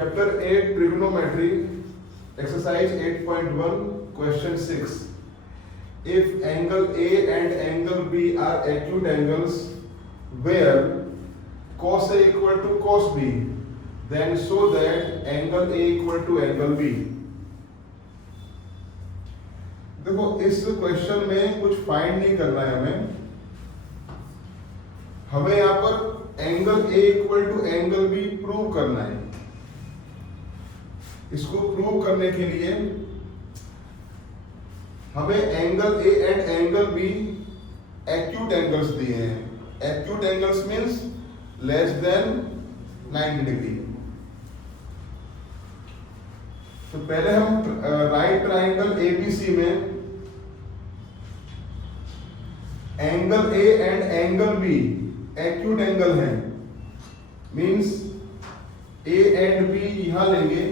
Chapter 8 Trigonometry, exercise 8.1, question 6. If angle A and angle B are acute angles where cos A equal to cos B, then show that angle A equal to angle B. देखो इस question में कुछ find नहीं करना है हमें यहाँ पर angle A equal to angle B prove करना है। इसको प्रूव करने के लिए हमें angle A and angle B acute angles दिए हैं। Acute angles means less than 90 degree. तो पहले हम राइट ट्राइंगल ABC में angle A and angle B acute angle है, मींस A एंड B यहां लेंगे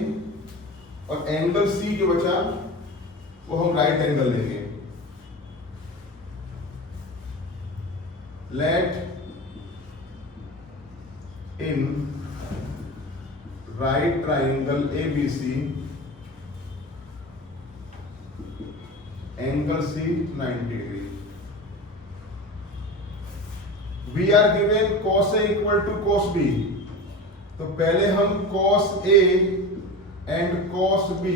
और एंगल C जो बचा वो हम राइट एंगल लेंगे। Let in right triangle ABC angle C 90 degree. We are given cos A equal to cos B, तो पहले हम cos A and cos B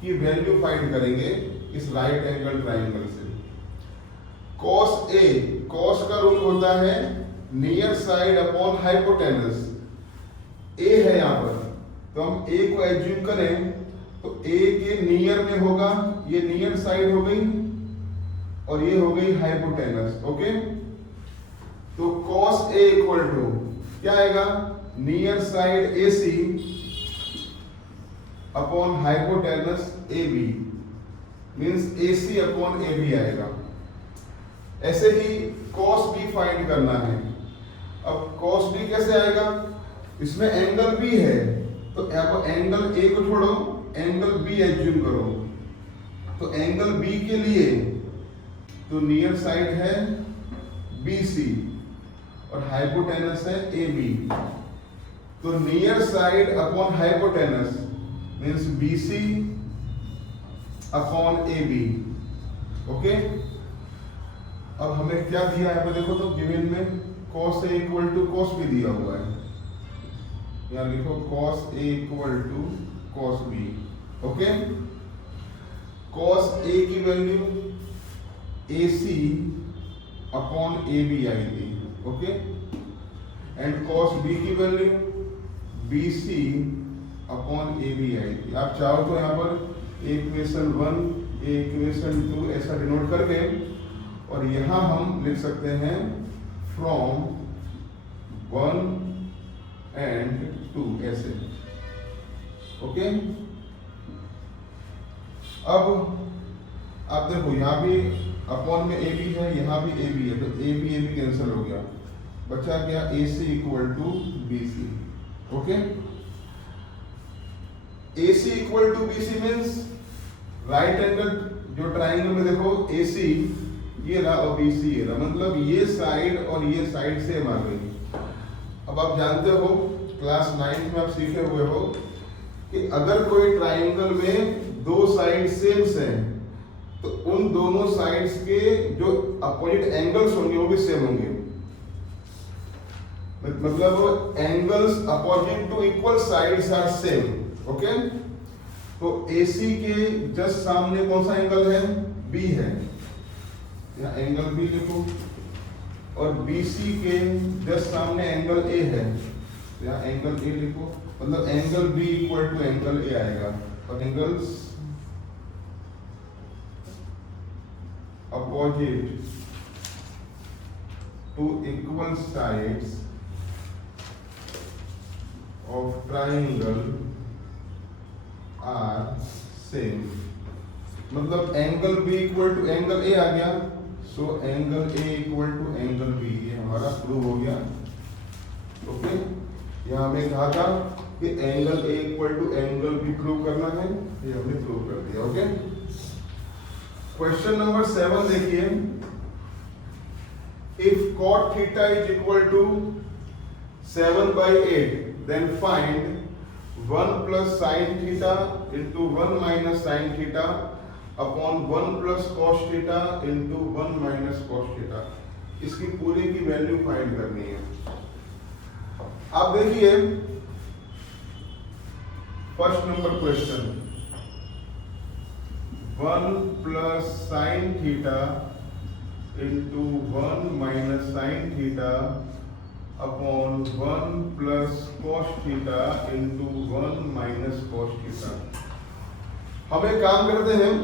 की वैल्यू फाइंड करेंगे इस राइट एंगल ट्राइंगल से। cos A, cos का rule होता है near side upon hypotenuse. A है यहाँ पर, तो हम A को एज्यूम करें तो A के नियर में होगा, ये नियर साइड हो गई और ये हो गई हाइपोटेनस। ओके, तो cos A इक्वल टू क्या आएगा, near side AC upon hypotenuse AB, means AC upon AB आएगा। ऐसे ही cos B फाइंड करना है। अब cos B कैसे आएगा, इसमें एंगल B है तो यहाँ पर एंगल A को छोड़ो, एंगल B एज्यूम करो। तो एंगल B के लिए तो नियर साइड है BC और हाइपोटेनस है AB, तो near side upon hypotenuse means BC upon AB। Okay, अब हमें क्या दिया है देखो, तो गिवन में cos A equal to cos B दिया हुआ है। यहाँ लिखो cos A equal to cos B। Okay, cos A की वैल्यू AC अपॉन AB आई थी। ओके, एंड cos B की वैल्यू BC अपॉन AB आई थी। आप चाहो तो यहाँ पर इक्वेशन 1 इक्वेशन 2 ऐसा डिनोट करके और यहाँ हम लिख सकते हैं फ्रॉम 1 एंड 2 ऐसे। ओके, अब आप देखो यहाँ भी अपॉन में AB है, यहाँ भी AB है, तो AB कैंसिल हो गया, बचा क्या AC equal to BC। Okay, AC equal to BC means right angle जो ट्राइंगल में देखो AC ये रहा और BC ये रहा, मतलब ये साइड और ये साइड सेम आ गई। अब आप जानते हो क्लास 9 में आप सीखे हुए हो कि अगर कोई ट्राइंगल में दो साइड सेम हैं तो उन दोनों साइड्स के जो अपोजिट एंगल्स होंगे वो भी सेम होंगे। मतलब angles opposite to equal sides are same. Okay, तो AC के जस्ट सामने कौन सा एंगल है, B है, यहाँ एंगल B लिखो, और BC के जस्ट सामने एंगल A है, यहाँ एंगल A लिखो, मतलब angle B equal to angle A आएगा। और angles opposite to equal sides of triangle are same। मतलब angle B equal to angle A आ गया, so angle A equal to angle B, ये हमारा प्रूव हो गया। ओके, यहाँ हमें कहा था कि angle A equal to angle B prove करना है, ये हमने प्रूव कर दिया। ओके, क्वेश्चन नंबर 7 देखिए, if cot theta is equal to 7/8 then find 1 plus sine theta into 1 minus sine theta upon 1 plus cos theta into 1 minus cos theta. इसकी पूरी की वैल्यू फाइंड करनी है। आप देखिए first number question, 1 plus sine theta into 1 minus sine theta upon 1 plus cos theta into 1 minus cos theta. हम एक काम करते हैं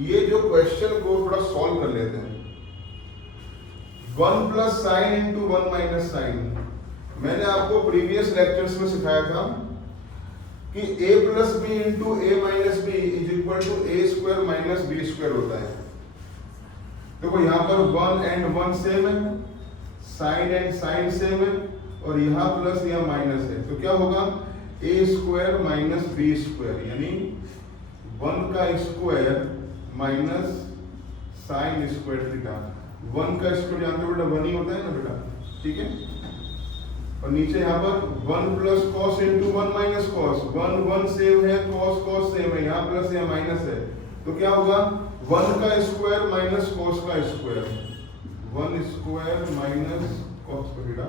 ये जो क्वेश्चन को थोड़ा सॉल्व कर लेते हैं। 1 plus sine into 1 minus sine, मैंने आपको प्रीवियस लेक्चर्स में सिखाया था कि a plus b into a minus b is equal to a square minus b square होता है। देखो यहाँ पर 1 एंड 1 सेम है, साइन एंड साइन सेम है, और यहाँ प्लस यहाँ माइनस है, तो क्या होगा ए स्क्वायर माइनस बी स्क्वायर, यानी 1 का square minus sine square theta. 1 का स्क्वायर जानते हो बेटा 1 ही होता है ना बेटा, ठीक है। और नीचे यहाँ पर 1 plus cos into 1 minus cos, 1 same है, कॉस सेम है, यहाँ प्लस यहाँ माइनस है, तो क्या होगा 1 का स्क्वायर माइनस कॉस का स्क्वायर, 1 स्क्वायर माइनस कॉस का थीटा।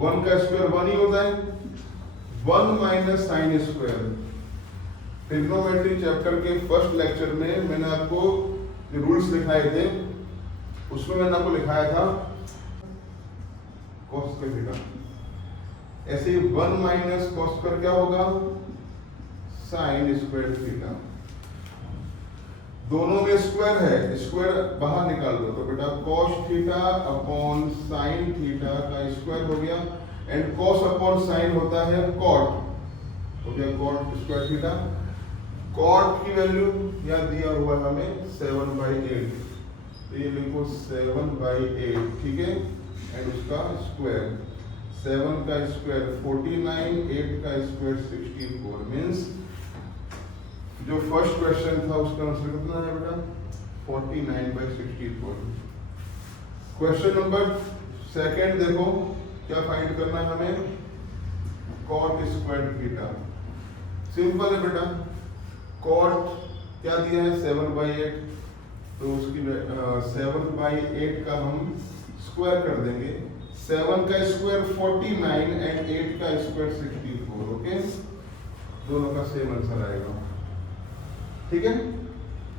1 का स्क्वायर 1 ही होता है, 1 minus sine square. Trigonometry chapter के फर्स्ट लेक्चर में मैंने आपको जो रूल्स दिखाए थे उसमें मैंने आपको लिखाया था कॉस का थीटा। ऐसे 1 माइनस कॉस पर क्या होगा साइन स्क्वायर थीटा। दोनों में स्क्वायर है, स्क्वायर बाहर निकाल दो तो बेटा cos theta upon sine theta का स्क्वायर हो गया, एंड कॉस अपॉन साइन होता है कॉट, हो गया कॉट स्क्वायर थीटा। कॉट की वैल्यू यहाँ दिया हुआ है हमें 7/8, तो ये लिखो 7/8, ठीक है, एंड उसका स्क्वायर 7 का स्क्वायर 49, 8 का स्क्वायर 64, मीन्स जो फर्स्ट क्वेश्चन था उसका आंसर कितना है बेटा 49/64। क्वेश्चन नंबर सेकंड देखो क्या फाइंड करना है हमें, कॉट स्क्वायर थीटा। सिंपल है बेटा, कॉट क्या दिया है 7/8, तो उसकी 7/8 का हम स्क्वायर कर देंगे। 7 का स्क्वायर 49 एंड 8 का स्क्वायर 64, ओके, दोनों का सेम आंसर आएगा, ठीक है।